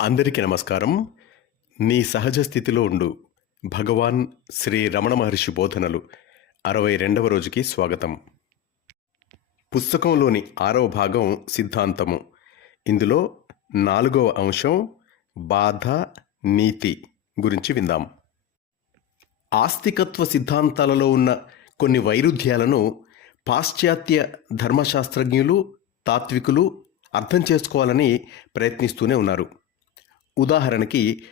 అందరికీ నమస్కారం. నీ సహజ స్థితిలో ఉండు. భగవాన్ శ్రీ రమణ మహర్షి బోధనలు అరవై రెండవ రోజుకి స్వాగతం. పుస్తకంలోని ఆరవ భాగం సిద్ధాంతము. ఇందులో నాలుగవ అంశం బాధ నీతి గురించి విందాం. ఆస్తికత్వ సిద్ధాంతాలలో ఉన్న కొన్ని వైరుధ్యాలను పాశ్చాత్య ధర్మశాస్త్రజ్ఞులు తాత్వికులు అర్థం చేసుకోవాలని ప్రయత్నిస్తూనే ఉన్నారు. ఉదాహరణకి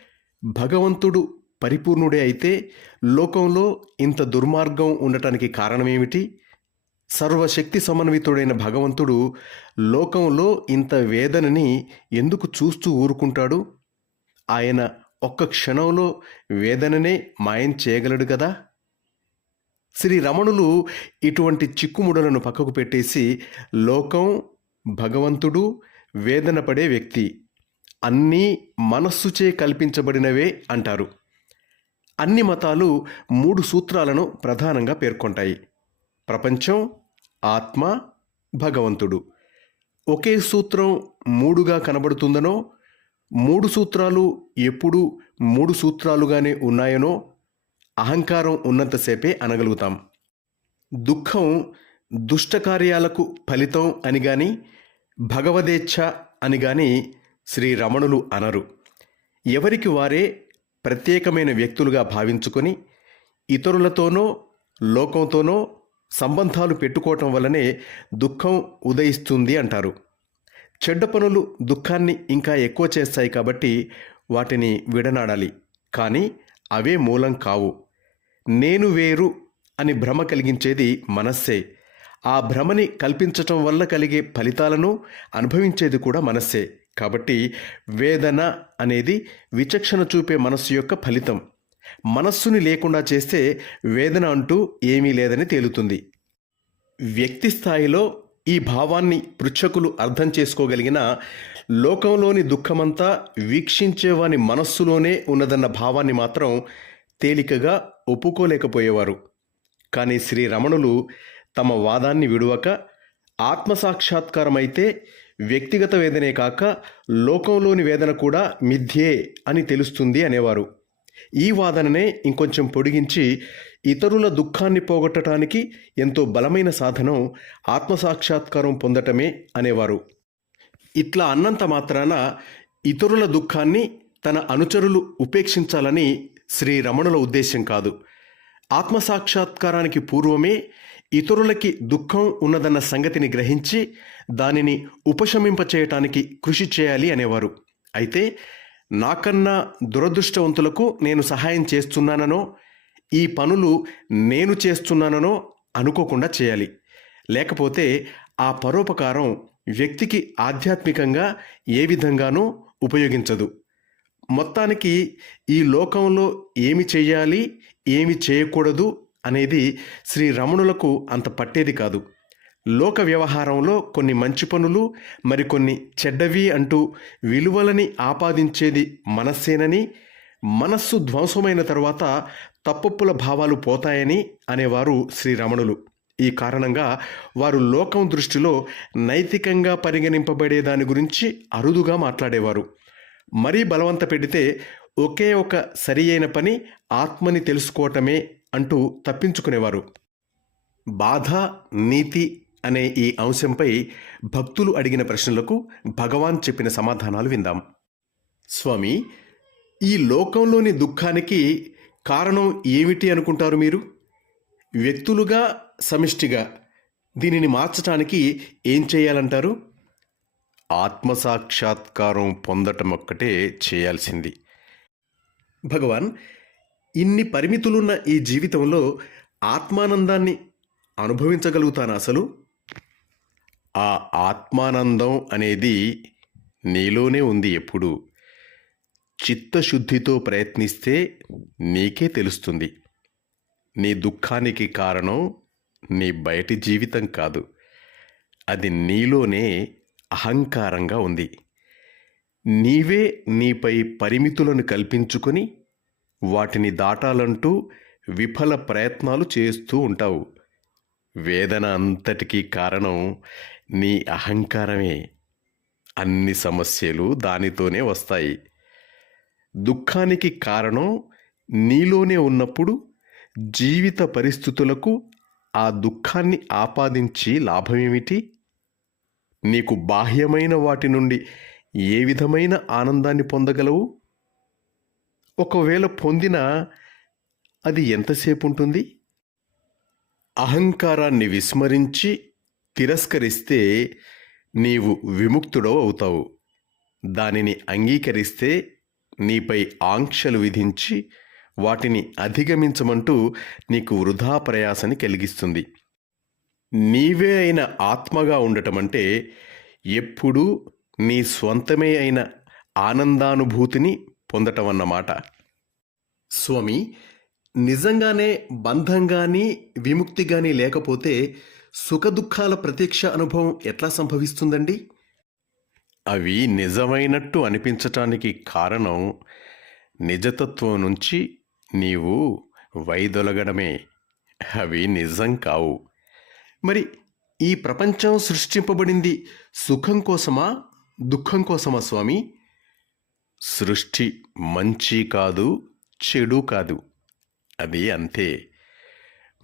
భగవంతుడు పరిపూర్ణుడే అయితే లోకంలో ఇంత దుర్మార్గం ఉండటానికి కారణమేమిటి? సర్వశక్తి సమన్వితుడైన భగవంతుడు లోకంలో ఇంత వేదనని ఎందుకు చూస్తూ ఊరుకుంటాడు? ఆయన ఒక్క క్షణంలో వేదననే మాయం చేయగలడు కదా? శ్రీ రమణులు ఇటువంటి చిక్కుముడలను పక్కకు పెట్టేసి లోకం భగవంతుడు వేదన పడే వ్యక్తి. అన్నీ మనస్సుచే కల్పించబడినవే అంటారు. అన్ని మతాలు మూడు సూత్రాలను ప్రధానంగా పేర్కొంటాయి. ప్రపంచం ఆత్మ భగవంతుడు. ఒకే సూత్రం మూడుగా కనబడుతుందనో మూడు సూత్రాలు ఎప్పుడు మూడు సూత్రాలుగానే ఉన్నాయనో అహంకారం ఉన్నంతసేపే అనగలుగుతాం. దుఃఖం దుష్టకార్యాలకు ఫలితం అని కానీ భగవదేచ్ఛ అని కానీ శ్రీ రమణులు అనరు. ఎవరికి వారే ప్రత్యేకమైన వ్యక్తులుగా భావించుకొని ఇతరులతోనో లోకంతోనో సంబంధాలు పెట్టుకోవటం వల్లనే దుఃఖం ఉదయిస్తుంది అంటారు. చెడ్డ పనులు దుఃఖాన్ని ఇంకా ఎక్కువ చేస్తాయి కాబట్టి వాటిని విడనాడాలి. కానీ అవే మూలం కావు. నేను వేరు అని భ్రమ కలిగించేది మనస్సే. ఆ భ్రమని కల్పించటం వల్ల కలిగే ఫలితాలను అనుభవించేది కూడా మనస్సే. కాబట్టి వేదన అనేది విచక్షణ చూపే మనస్సు యొక్క ఫలితం. మనస్సుని లేకుండా చేస్తే వేదన అంటూ ఏమీ లేదని తేలుతుంది. వ్యక్తి స్థాయిలో ఈ భావాన్ని పృచ్ఛకులు అర్థం చేసుకోగలిగిన లోకంలోని దుఃఖమంతా వీక్షించేవాని మనస్సులోనే ఉన్నదన్న భావాన్ని మాత్రం తేలికగా ఒప్పుకోలేకపోయేవారు. కానీ శ్రీ రమణులు తమ వాదాన్ని విడువక ఆత్మసాక్షాత్కారమైతే వ్యక్తిగత వేదనే కాక లోకంలోని వేదన కూడా మిథ్యే అని తెలుస్తుంది అనేవారు. ఈ వాదననే ఇంకొంచెం పొడిగించి ఇతరుల దుఃఖాన్ని పోగొట్టడానికి ఎంతో బలమైన సాధనం ఆత్మసాక్షాత్కారం పొందటమే అనేవారు. ఇట్లా అన్నంత మాత్రాన ఇతరుల దుఃఖాన్ని తన అనుచరులు ఉపేక్షించాలని శ్రీ రమణుల ఉద్దేశం కాదు. ఆత్మసాక్షాత్కారానికి పూర్వమే ఇతరులకి దుఃఖం ఉన్నదన్న సంగతిని గ్రహించి దానిని ఉపశమింపచేయటానికి కృషి చేయాలి అనేవారు. అయితే నాకన్నా దురదృష్టవంతులకు నేను సహాయం చేస్తున్నాననో ఈ పనులు నేను చేస్తున్నాననో అనుకోకుండా చేయాలి. లేకపోతే ఆ పరోపకారం వ్యక్తికి ఆధ్యాత్మికంగా ఏ విధంగానూ ఉపయోగించదు. మొత్తానికి ఈ లోకంలో ఏమి చేయాలి ఏమి చేయకూడదు అనేది శ్రీ రమణులకు అంత పట్టేది కాదు. లోక వ్యవహారంలో కొన్ని మంచి పనులు మరికొన్ని చెడ్డవి అంటూ విలువలని ఆపాదించేది మనస్సేనని మనస్సు ధ్వంసమైన తరువాత తప్పప్పుల భావాలు పోతాయని అనేవారు శ్రీరమణులు ఈ కారణంగా వారు లోకం దృష్టిలో నైతికంగా పరిగణింపబడే దాని గురించి అరుదుగా మాట్లాడేవారు. మరీ బలవంత పెడితే ఒకే ఒక సరి అయిన పని ఆత్మని తెలుసుకోవటమే అంటూ తప్పించుకునేవారు. బాధ నీతి అనే ఈ అంశంపై భక్తులు అడిగిన ప్రశ్నలకు భగవాన్ చెప్పిన సమాధానాలు విందాం. స్వామి ఈ లోకంలోని దుఃఖానికి కారణం ఏమిటి అనుకుంటారు మీరు? వ్యక్తులుగా సమిష్టిగా దీనిని మార్చటానికి ఏం చేయాలంటారు? ఆత్మసాక్షాత్కారం పొందటం ఒక్కటే చేయాల్సింది. భగవాన్ ఇన్ని పరిమితులున్న ఈ జీవితంలో ఆత్మానందాన్ని అనుభవించగలుగుతాను అసలు? ఆ ఆత్మానందం అనేది నీలోనే ఉంది ఎప్పుడు. చిత్తశుద్ధితో ప్రయత్నిస్తే నీకే తెలుస్తుంది. నీ దుఃఖానికి కారణం నీ బయటి జీవితం కాదు. అది నీలోనే అహంకారంగా ఉంది. నీవే నీపై పరిమితులను కల్పించుకొని వాటిని దాటాలంటూ విఫల ప్రయత్నాలు చేస్తూ ఉంటావు. వేదన అంతటికీ కారణం నీ అహంకారమే. అన్ని సమస్యలు దానితోనే వస్తాయి. దుఃఖానికి కారణం నీలోనే ఉన్నప్పుడు జీవిత పరిస్థితులకు ఆ దుఃఖాన్ని ఆపాదించి లాభమేమిటి? నీకు బాహ్యమైన వాటి నుండి ఏ విధమైన ఆనందాన్ని పొందగలవు? ఒకవేళ పొందినా అది ఎంతసేపు ఉంటుంది అహంకారాన్ని విస్మరించి తిరస్కరిస్తే నీవు విముక్తుడవు అవుతావు. దానిని అంగీకరిస్తే నీపై ఆంక్షలు విధించి వాటిని అధిగమించమంటూ నీకు వృధా ప్రయాసని కలిగిస్తుంది. నీవే అయిన ఆత్మగా ఉండటం అంటే ఎప్పుడూ నీ స్వంతమే అయిన ఆనందానుభూతిని పొందటం అన్నమాట స్వామి నిజంగానే బంధం కానీ విముక్తి కానీ లేకపోతే సుఖదుఖాల ప్రత్యక్ష అనుభవం ఎట్లా సంభవిస్తుందండి? అవి నిజమైనట్టు అనిపించటానికి కారణం నిజతత్వం నుంచి నీవు వైదొలగడమే. అవి నిజం కావు. మరి ఈ ప్రపంచం సృష్టింపబడింది సుఖం కోసమా దుఃఖం కోసమా స్వామి? సృష్టి మంచి కాదు చెడు కాదు. అది అంతే.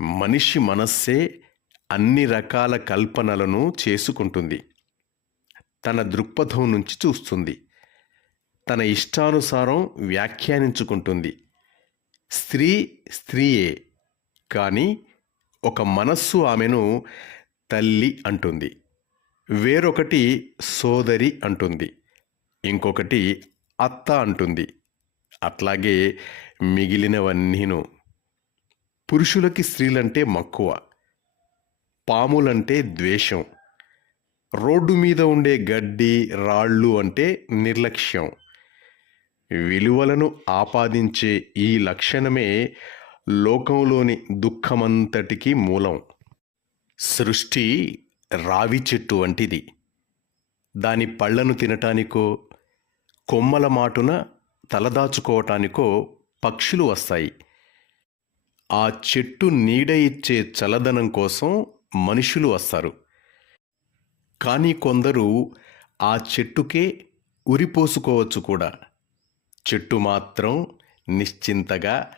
మనిషి మనస్సే అన్ని రకాల కల్పనలను చేసుకుంటుంది. తన దృక్పథం నుంచి చూస్తుంది. తన ఇష్టానుసారం వ్యాఖ్యానించుకుంటుంది. స్త్రీ స్త్రీయే కానీ ఒక మనస్సు ఆమెను తల్లి అంటుంది. వేరొకటి సోదరి అంటుంది. ఇంకొకటి అత్త అంటుంది. అట్లాగే మిగిలినవన్నీను. పురుషులకి స్త్రీలంటే మక్కువ. పాములంటే ద్వేషం. రోడ్డు మీద ఉండే గడ్డి రాళ్ళు అంటే నిర్లక్ష్యం. విలువలను ఆపాదించే ఈ లక్షణమే లోకంలోని దుఃఖమంతటికి మూలం. సృష్టి రావి చెట్టు వంటిది. దాని పళ్ళను తినటానికో కొమ్మల మాటున తలదాచుకోవటానికో పక్షులు వస్తాయి. ఆ చెట్టు నీడ ఇచ్చే చల్లదనం కోసం మనుషులు వస్తారు. కానీ కొందరు ఆ చెట్టుకే ఉరిపోసుకోవచ్చు కూడా. చెట్టు మాత్రం నిశ్చింతగా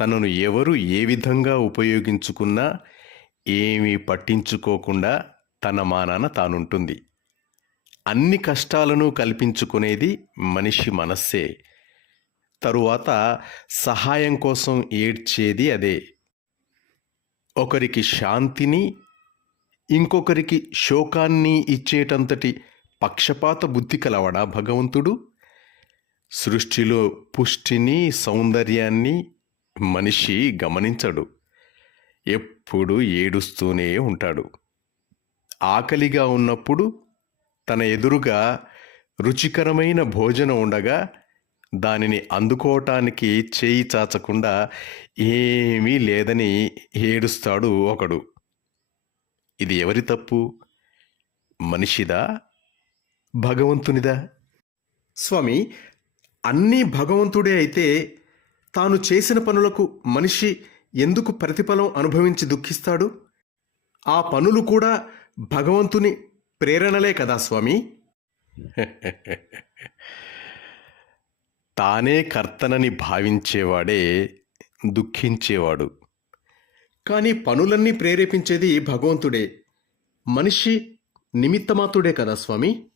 తనను ఎవరు ఏ విధంగా ఉపయోగించుకున్నా ఏమీ పట్టించుకోకుండా తన మానాన తానుంటుంది. అన్ని కష్టాలను కల్పించుకునేది మనిషి మనస్సే. తరువాత సహాయం కోసం ఏడ్చేది అదే. ఒకరికి శాంతిని ఇంకొకరికి శోకాన్ని ఇచ్చేటంతటి పక్షపాత బుద్ధి కలవడా భగవంతుడు? సృష్టిలో పుష్టిని సౌందర్యాన్ని మనిషి గమనించడు. ఎప్పుడు ఏడుస్తూనే ఉంటాడు. ఆకలిగా ఉన్నప్పుడు తన ఎదురుగా రుచికరమైన భోజనం ఉండగా దానిని అందుకోవటానికి చేయి చాచకుండా ఏమీ లేదని ఏడుస్తాడు ఒకడు. ఇది ఎవరి తప్పు? మనిషిదా? భగవంతునిదా? స్వామి అన్నీ భగవంతుడే అయితే తాను చేసిన పనులకు మనిషి ఎందుకు ప్రతిఫలం అనుభవించి దుఃఖిస్తాడు? ఆ పనులు కూడా భగవంతుని ప్రేరణలే కదా స్వామి? తానే కర్తనని భావించేవాడే దుఃఖించేవాడు. కానీ పనులన్నీ ప్రేరేపించేది భగవంతుడే. మనిషి నిమిత్తమాతుడే కదా స్వామి?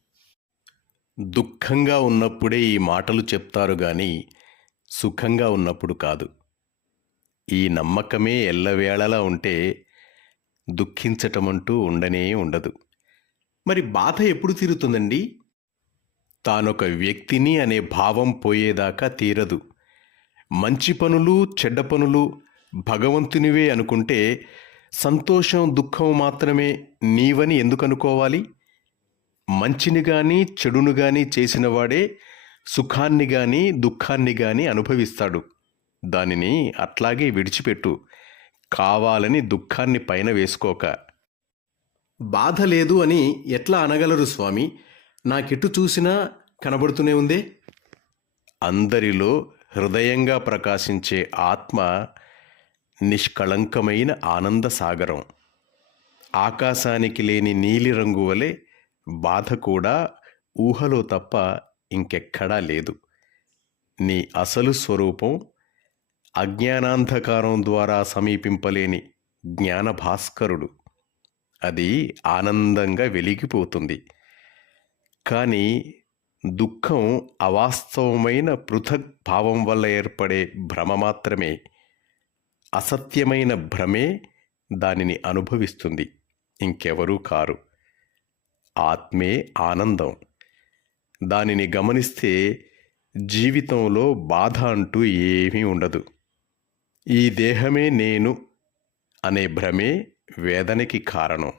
దుఃఖంగా ఉన్నప్పుడే ఈ మాటలు చెప్తారు గాని సుఖంగా ఉన్నప్పుడు కాదు. ఈ నమ్మకమే ఎల్లవేళలా ఉంటే దుఃఖించటమంటూ ఉండనే ఉండదు. మరి బాధ ఎప్పుడు తీరుతుందండి? తానొక వ్యక్తిని అనే భావం పోయేదాకా తీరదు. మంచి పనులు చెడ్డ పనులు భగవంతునివే అనుకుంటే సంతోషం దుఃఖం మాత్రమే నీవని ఎందుకు అనుకోవాలి మంచిని గాని చెడును గాని చేసినవాడే సుఖాన్ని గాని దుఃఖాన్ని గాని అనుభవిస్తాడు. దానిని అట్లాగే విడిచిపెట్టు. కావాలని దుఃఖాన్ని పైన వేసుకోక. బాధ లేదు అని ఎట్లా అనగలరు స్వామి? నాకెటు చూసినా కనబడుతూనే ఉందే. అందరిలో హృదయంగా ప్రకాశించే ఆత్మ నిష్కళంకమైన ఆనంద సాగరం. ఆకాశానికి లేని నీలిరంగు వలె బాధ కూడా ఊహలో తప్ప ఇంకెక్కడా లేదు. నీ అసలు స్వరూపం అజ్ఞానాంధకారం ద్వారా సమీపింపలేని జ్ఞాన భాస్కరుడు అది ఆనందంగా వెలిగిపోతుంది. కానీ దుఃఖం అవాస్తవమైన పృథక్ భావం వల్ల ఏర్పడే భ్రమ మాత్రమే. అసత్యమైన భ్రమే దానిని అనుభవిస్తుంది. ఇంకెవరూ కారు. ఆత్మే ఆనందం. దానిని గమనిస్తే జీవితంలో బాధ అంటూ ఏమీ ఉండదు. ఈ దేహమే నేను అనే భ్రమే వేదనకి కారణం.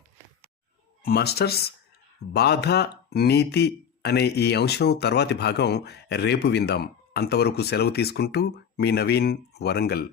మాస్టర్స్ బాధ నీతి అనే ఈ అంశం తర్వాతి భాగం రేపు విందాం. అంతవరకు సెలవు తీసుకుంటూ మీ నవీన్ వరంగల్.